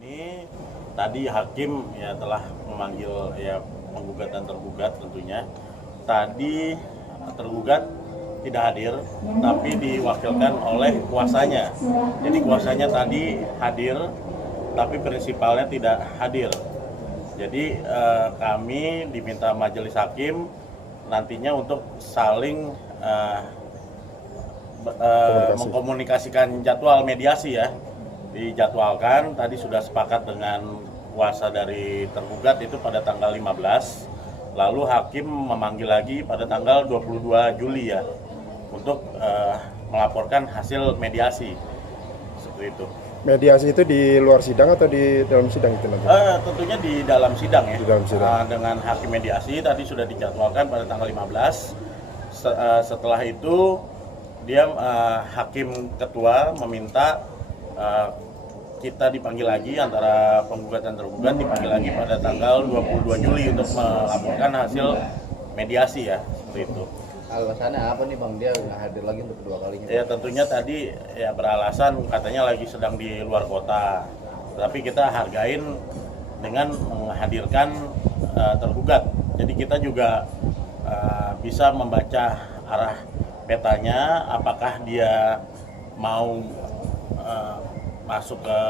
Ini tadi hakim ya telah memanggil ya penggugat dan tergugat tentunya. Tadi tergugat tidak hadir, tapi diwakilkan oleh kuasanya. Jadi kuasanya tadi hadir, tapi prinsipalnya tidak hadir. Jadi kami diminta majelis hakim nantinya untuk saling mengkomunikasikan jadwal mediasi ya. Dijadwalkan, tadi sudah sepakat dengan kuasa dari tergugat itu pada tanggal 15, lalu hakim memanggil lagi pada tanggal 22 Juli ya untuk melaporkan hasil mediasi seperti itu. Mediasi itu di luar sidang atau di dalam sidang itu nanti? Tentunya di dalam sidang ya. Di dalam sidang. Dengan hakim mediasi tadi sudah dijadwalkan pada tanggal 15. Setelah itu dia hakim ketua meminta kita dipanggil lagi, antara penggugat dan tergugat dipanggil lagi pada tanggal 22 Juli untuk melaporkan hasil mediasi ya, seperti itu. Alasannya apa nih Bang, dia nggak hadir lagi untuk kedua kalinya? Ya tentunya tadi ya beralasan katanya lagi sedang di luar kota, tapi kita hargain dengan menghadirkan tergugat. Jadi kita juga bisa membaca arah petanya, apakah dia mau masuk ke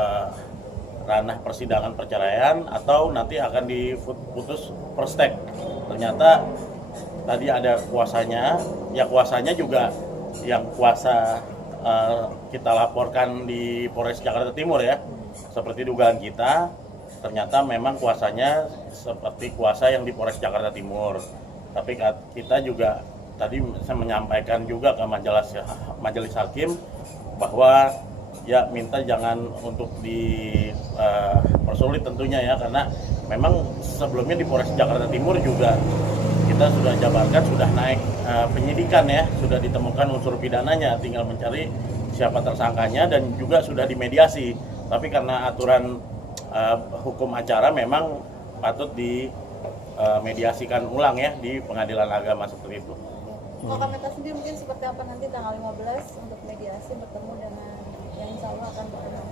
ranah persidangan perceraian atau nanti akan diputus perstek. Ternyata tadi ada kuasanya, ya kuasanya juga yang kuasa kita laporkan di Polres Jakarta Timur ya, seperti dugaan kita. Ternyata memang kuasanya seperti kuasa yang di Polres Jakarta Timur. Tapi kita juga tadi saya menyampaikan juga ke majelis hakim bahwa ya minta jangan untuk dipersulit tentunya ya, karena memang sebelumnya di Polres Jakarta Timur juga kita sudah jabarkan, sudah naik penyidikan ya, sudah ditemukan unsur pidananya, tinggal mencari siapa tersangkanya dan juga sudah dimediasi. Tapi karena aturan hukum acara memang patut dimediasikan ulang ya di pengadilan agama seperti itu. Kalau Kameta sendiri mungkin seperti apa nanti tanggal 15 untuk mediasi bertemu dengan yang insya Allah akan berkenan.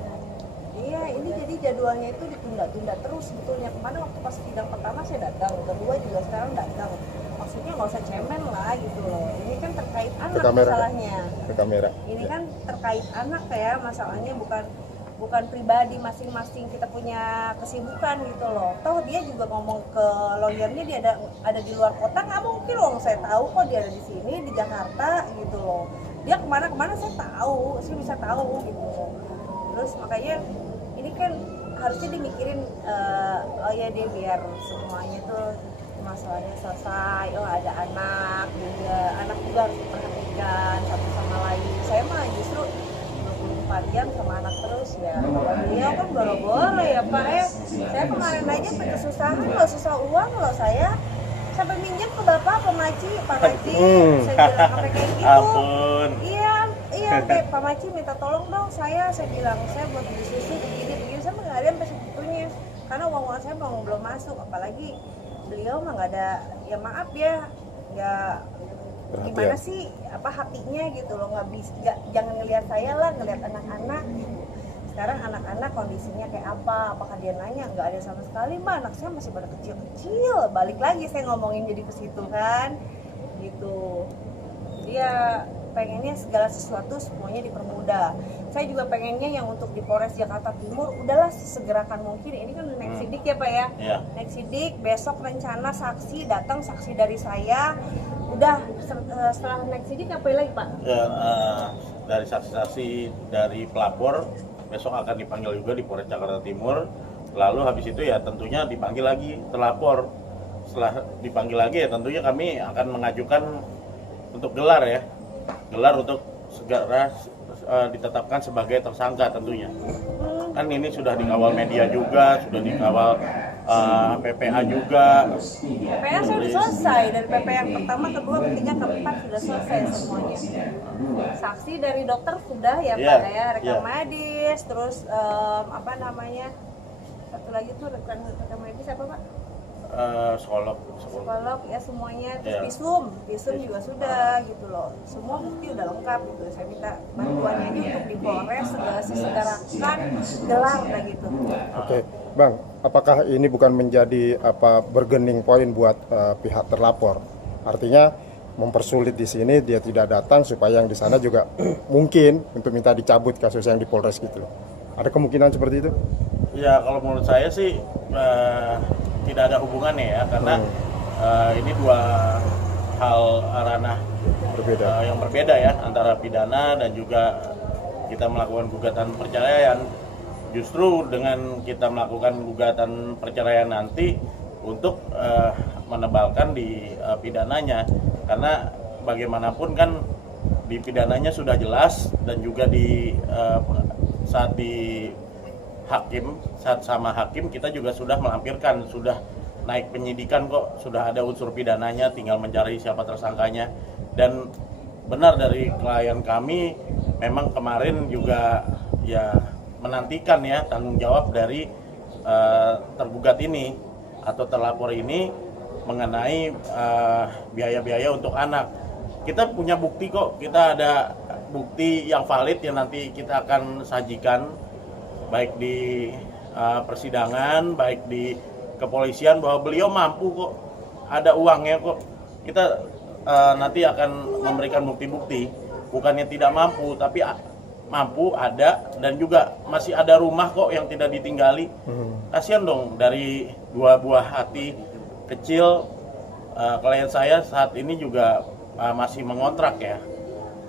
Iya, ini jadi jadwalnya itu ditunda-tunda terus sebetulnya. Kemarin waktu pas sidang pertama saya datang, kedua juga sekarang datang. Maksudnya nggak usah cemen lah gitu loh. Ini kan terkait anak masalahnya. Ke kamera. Ini kan terkait anak ya masalahnya, bukan pribadi masing-masing, kita punya kesibukan gitu loh. Toh dia juga ngomong ke lawyernya dia ada di luar kota, nggak mungkin loh saya tahu kok dia ada di sini di Jakarta gitu loh. Dia kemana-kemana saya tahu, saya bisa tahu gitu loh. Terus makanya ini kan harusnya dimikirin oh ya dia biar semuanya tuh masalahnya selesai. Oh ada anak juga harus diperhatikan satu sama lain. Saya mah justru 24 jam sama anak terus ya. Beliau kan boro-boro ya Pak ya. Saya kemarin aja pakai kesusahan loh, susah uang loh saya. Sampai minjem ke Bapak, Pak Maci. Saya bilang sampai kayak gitu. Ampun. Iya, Pak Maci minta tolong dong saya bilang saya buat beli susu begini, saya nggak ada sampai segitunya. Karena uang saya belum masuk, apalagi beliau mah nggak ada, ya maaf ya, gimana sih apa hatinya gitu loh, nggak bisa, jangan ngelihat saya lah, ngelihat anak-anak gitu. Sekarang anak-anak kondisinya kayak apa, apakah dia nanya? Nggak ada sama sekali Mbak, anak saya masih pada kecil-kecil. Balik lagi saya ngomongin jadi ke situ kan gitu. Dia pengennya segala sesuatu semuanya dipermudah. Saya juga pengennya yang untuk di Polres Jakarta Timur udahlah sesegerakan mungkin. Ini kan naik sidik ya Pak ya. Yeah. Naik sidik, besok rencana saksi datang, saksi dari saya. Udah setelah naik sidik apa lagi Pak? Ya, dari saksi-saksi dari pelapor besok akan dipanggil juga di Polres Jakarta Timur. Lalu habis itu ya tentunya dipanggil lagi terlapor. Setelah dipanggil lagi ya tentunya kami akan mengajukan untuk gelar ya. Gelar untuk segera ditetapkan sebagai tersangka tentunya. Kan ini sudah dikawal media juga, sudah dikawal PPA juga. PPA sudah selesai, dari PPA yang pertama, kedua, ketiga, keempat sudah selesai semuanya. Saksi dari dokter sudah ya Pak ya, rekam medis, terus apa namanya, satu lagi tuh rekam medis apa Pak? psikolog ya semuanya, terus Ya. visum juga sudah gitu loh, semua bukti udah lengkap gitu. Saya minta bantuannya ini untuk di Polres segerakan gelar dah gitu. Oke, Bang, apakah ini bukan menjadi bergening poin buat pihak terlapor? Artinya mempersulit di sini dia tidak datang supaya yang di sana juga mungkin untuk minta dicabut kasus yang di Polres gitu loh. Ada kemungkinan seperti itu? Ya kalau menurut saya sih tidak ada hubungannya ya, karena ini dua hal ranah Berbeda. yang berbeda ya, antara pidana dan juga kita melakukan gugatan perceraian. Justru dengan kita melakukan gugatan perceraian nanti untuk menebalkan di pidananya, karena bagaimanapun kan di pidananya sudah jelas, dan juga di saat sama hakim kita juga sudah melampirkan, sudah naik penyidikan kok, sudah ada unsur pidananya, tinggal mencari siapa tersangkanya. Dan benar dari klien kami, memang kemarin juga ya menantikan ya tanggung jawab dari tergugat ini atau terlapor ini mengenai biaya-biaya untuk anak. Kita punya bukti kok, kita ada bukti yang valid yang nanti kita akan sajikan baik di persidangan, baik di kepolisian, bahwa beliau mampu kok, ada uangnya kok. Kita nanti akan memberikan bukti-bukti, bukannya tidak mampu, tapi mampu ada, dan juga masih ada rumah kok yang tidak ditinggali. Kasihan dong, dari dua buah hati kecil. Klien saya saat ini juga masih mengontrak ya,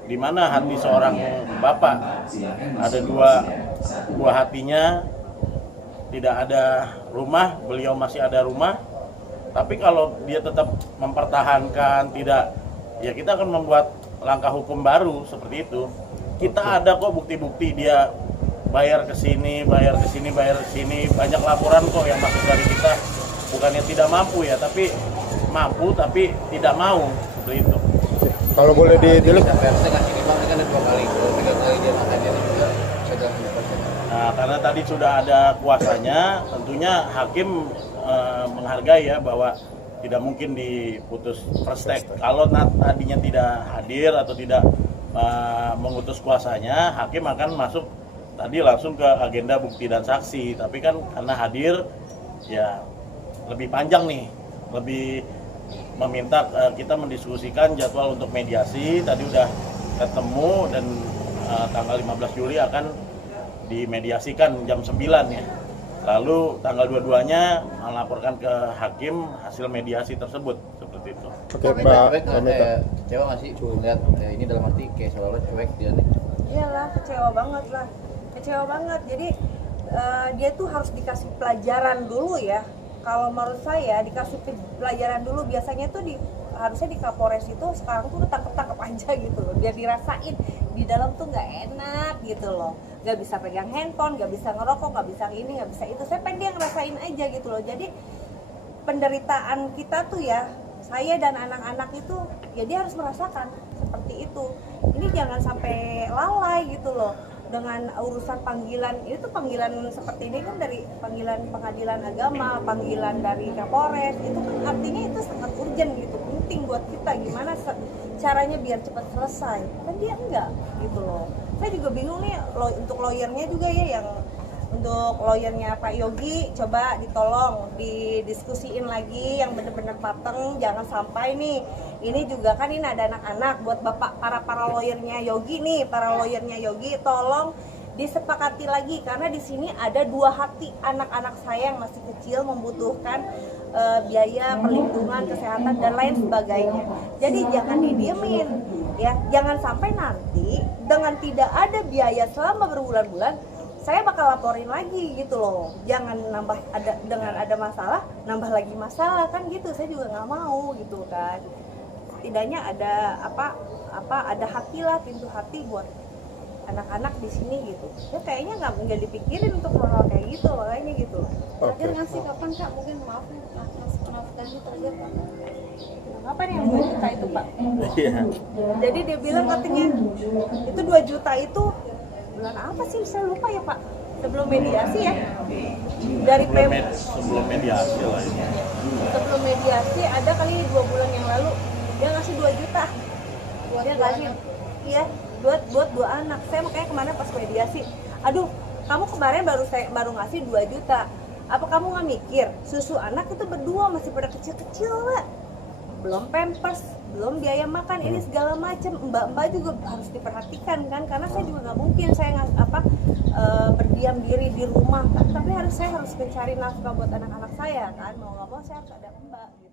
di mana hati seorang bapak, ada dua buah hatinya, tidak ada rumah, beliau masih ada rumah. Tapi kalau dia tetap mempertahankan, tidak, ya kita akan membuat langkah hukum baru seperti itu. Kita ada kok bukti-bukti dia bayar ke sini, bayar ke sini, bayar ke sini. Banyak laporan kok yang masuk dari kita. Bukannya tidak mampu ya, tapi mampu tapi tidak mau, seperti itu. Kalau boleh ditilik, Sampai harusnya kasih di bank kan ada 2 kali, kalau 3 kali dia makannya juga saya langsung dapat. Nah, karena tadi sudah ada kuasanya, tentunya hakim menghargai ya bahwa tidak mungkin diputus first take. Kalau tadinya tidak hadir atau tidak mengutus kuasanya, hakim akan masuk tadi langsung ke agenda bukti dan saksi. Tapi kan karena hadir, ya lebih panjang nih, lebih meminta kita mendiskusikan jadwal untuk mediasi. Tadi udah ketemu, dan tanggal 15 Juli akan dimediasikan jam 9 ya. Lalu tanggal 22-nya melaporkan ke hakim hasil mediasi tersebut, seperti itu. oke Cuek Mbak nggak Mita. kayak kecewa nggak sih lihat ini dalam arti kayak seolah-olah cuek dia nih. Iyalah, kecewa banget lah, kecewa banget. Jadi dia tuh harus dikasih pelajaran dulu ya. Kalau menurut saya dikasih pelajaran dulu, biasanya tuh harusnya di Kapolres itu sekarang tuh udah tangkap aja gitu loh, biar dirasain di dalam tuh nggak enak gitu loh, nggak bisa pegang handphone, nggak bisa ngerokok, nggak bisa ini, nggak bisa itu. Saya pengen dia ngerasain aja gitu loh. Jadi penderitaan kita tuh ya, saya dan anak-anak itu ya dia harus merasakan seperti itu. Ini jangan sampai lalai gitu loh dengan urusan panggilan. Ini tuh panggilan seperti ini kan dari panggilan pengadilan agama, panggilan dari Kapolres, itu kan artinya itu sangat urgent gitu, penting buat kita gimana caranya biar cepat selesai. Kan dia enggak gitu loh. Saya juga bingung nih untuk lawyernya juga ya, yang untuk lawyernya Pak Yogi, coba ditolong didiskusiin lagi yang benar-benar mateng, jangan sampai nih ini juga kan ini ada anak-anak, buat bapak para lawyernya Yogi nih, para lawyernya Yogi tolong disepakati lagi, karena di sini ada 2 hati anak-anak saya yang masih kecil membutuhkan biaya perlindungan kesehatan dan lain sebagainya. Jadi jangan didiemin ya, jangan sampai nanti dengan tidak ada biaya selama berbulan-bulan saya bakal laporin lagi gitu loh. Jangan nambah dengan ada masalah nambah lagi masalah kan gitu. Saya juga nggak mau gitu kan. Setidaknya ada ada hati lah, pintu hati buat anak-anak di sini gitu. Ya kayaknya nggak dipikirin untuk hal kayak gitu, makanya gitu. Terakhir ngasih kapan Kak? Mungkin maaf tadi terakhir Pak. Kapan yang 2 juta itu Pak? Iya. Jadi dia bilang katanya itu 2 juta itu bulan apa sih, saya lupa ya Pak. sebelum mediasi ya dari sebelum mediasi lah ini. sebelum mediasi ada kali 2 bulan yang lalu dia ngasih 2 juta dia ngasih iya buat 2 anak. Saya makanya kemarin pas mediasi, aduh kamu kemarin baru ngasih 2 juta, apa kamu nggak mikir susu anak itu berdua masih pada kecil-kecil Mbak, belum pampers, belum biaya makan, ini segala macam, mbak-mbak juga harus diperhatikan kan, karena saya juga nggak mungkin saya berdiam diri di rumah kan, tapi saya harus mencari nafkah buat anak-anak saya kan, mau nggak mau saya harus ada mbak gitu.